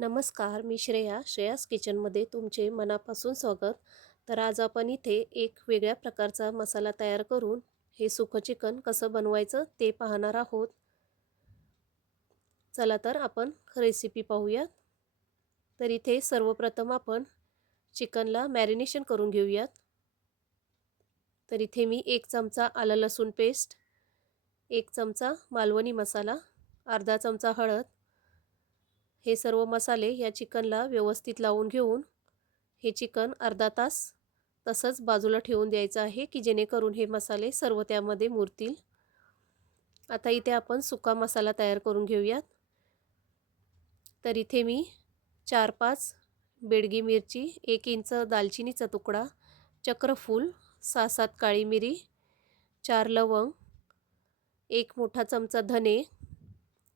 नमस्कार मी श्रेया. श्रेयास किचनमध्ये तुमचे मनापासून स्वागत. तर आज आपण इथे एक वेगळ्या प्रकारचा मसाला तयार करून हे सुकं चिकन कसं बनवायचं ते पाहणार आहोत. चला तर आपण रेसिपी पाहूयात. तर इथे सर्वप्रथम आपण चिकनला मॅरिनेशन करून घेऊयात. तर इथे मी एक चमचा आलं लसूण पेस्ट एक चमचा मालवणी मसाला अर्धा चमचा हळद हे सर्व मसाले या चिकनला व्यवस्थित लावून घेऊन हे चिकन अर्धा तास तसंच बाजूला ठेवून द्यायचं आहे की जेणेकरून हे मसाले सर्व त्यामध्ये मुरतील. आता इथे आपण सुका मसाला तयार करून घेऊयात. तर इथे मी चार पाच बेडगी मिरची एक इंच दालचिनीचा तुकडा चक्रफूल सहा सात काळी मिरी चार लवंग एक मोठा चमचा धने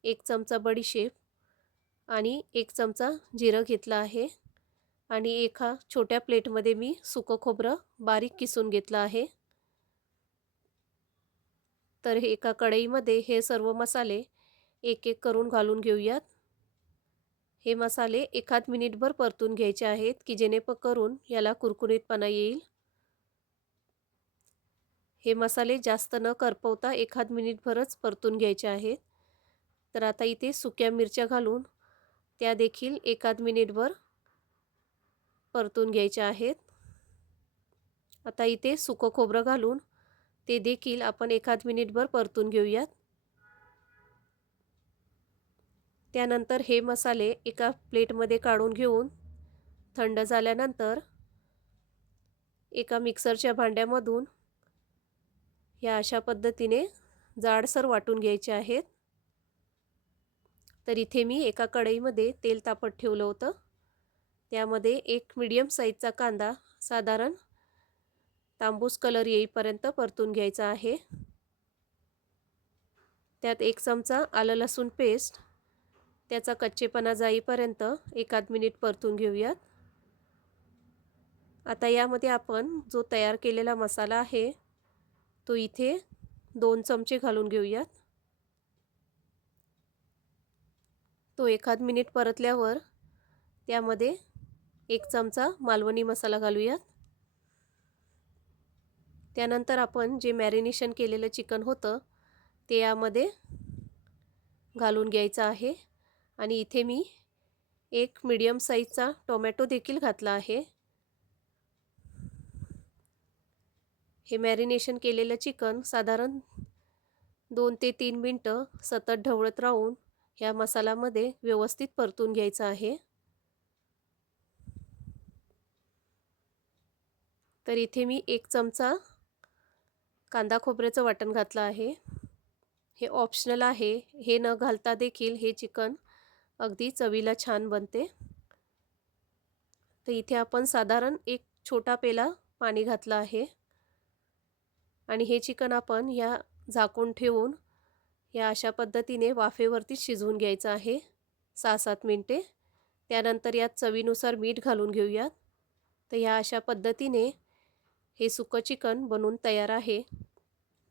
एक चमचा बडीशेप आणि एक चमचा जिरं घेतलं आहे. आणि एका छोट्या प्लेटमध्ये मी सुकं खोबरं बारीक किसून घेतलं आहे. तर एका कढईमध्ये हे सर्व मसाले एक एक करून घालून घेऊयात. हे मसाले एखाद मिनिटभर परतून घ्यायचे आहेत की जेणेकरून याला कुरकुरीतपणा येईल. हे मसाले जास्त न करपवता एखाद मिनिटभरच परतून घ्यायचे आहेत. तर आता इथे सुक्या मिरच्या घालून त्या देखील एकाद मिनिटभर परतून घ्यायच्या आहेत. आता इथे सुकं खोबरं घालून ते देखील आपण एखाद मिनिटभर परतून घेऊयात. त्यानंतर हे मसाले एका प्लेटमध्ये काढून घेऊन थंड झाल्यानंतर एका मिक्सरच्या भांड्यामधून ह्या अशा पद्धतीने जाडसर वाटून घ्यायचे आहेत. तर इथे मी एका कढईमध्ये तेल तापत ठेवलं होतं. त्यामध्ये एक मीडियम साईजचा कांदा साधारण तांबूस कलर येईपर्यंत परतून घ्यायचा आहे. त्यात एक चमचा आलं लसूण पेस्ट त्याचा कच्चेपणा जाईपर्यंत एकाद मिनिट परतून घेऊयात. आता यामध्ये आपण जो तयार केलेला मसाला आहे तो इथे दोन चमचे घालून घेऊयात. तो एखाद मिनिट परतल्यावर त्यामध्ये एक चमचा मालवणी मसाला घालूयात. त्यानंतर आपण जे मॅरिनेशन केलेलं चिकन होतं ते यामध्ये घालून घ्यायचं आहे. आणि इथे मी एक मीडियम साईजचा टोमॅटो देखील घातला आहे. हे मॅरिनेशन केलेलं चिकन साधारण दोन ते तीन मिनटं सतत ढवळत राहून ह्या मसाल्यामध्ये व्यवस्थित परतून घ्यायचं आहे. तर इथे मी एक चमचा कांदा खोबऱ्याचं वाटण घातलं आहे. हे ऑप्शनल आहे. हे न घालता देखील हे चिकन अगदी चवीला छान बनते. तर इथे आपण साधारण एक छोटा पेला पाणी घातलं आहे. आणि हे चिकन आपण या झाकून ठेवून या अशा पद्धतीने वाफेवरती शिजवून घ्यायचं आहे. सहा सात मिनटे. त्यानंतर यात चवीनुसार मीठ घालून घेऊयात. तर ह्या अशा पद्धतीने हे सुकं चिकन बनवून तयार आहे.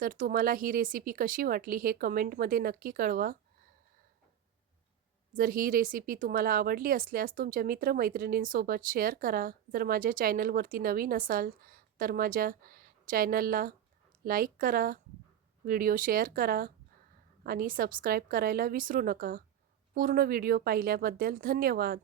तर तुम्हाला ही रेसिपी कशी वाटली हे कमेंटमध्ये नक्की कळवा. जर ही रेसिपी तुम्हाला आवडली असल्यास तुमच्या मित्रमैत्रिणींसोबत शेअर करा. जर माझ्या चॅनलवरती नवीन असाल तर माझ्या चॅनलला लाईक करा. व्हिडिओ शेअर करा. आणि सबस्क्राईब करायला विसरू नका. पूर्ण व्हिडिओ पाहिल्याबद्दल धन्यवाद.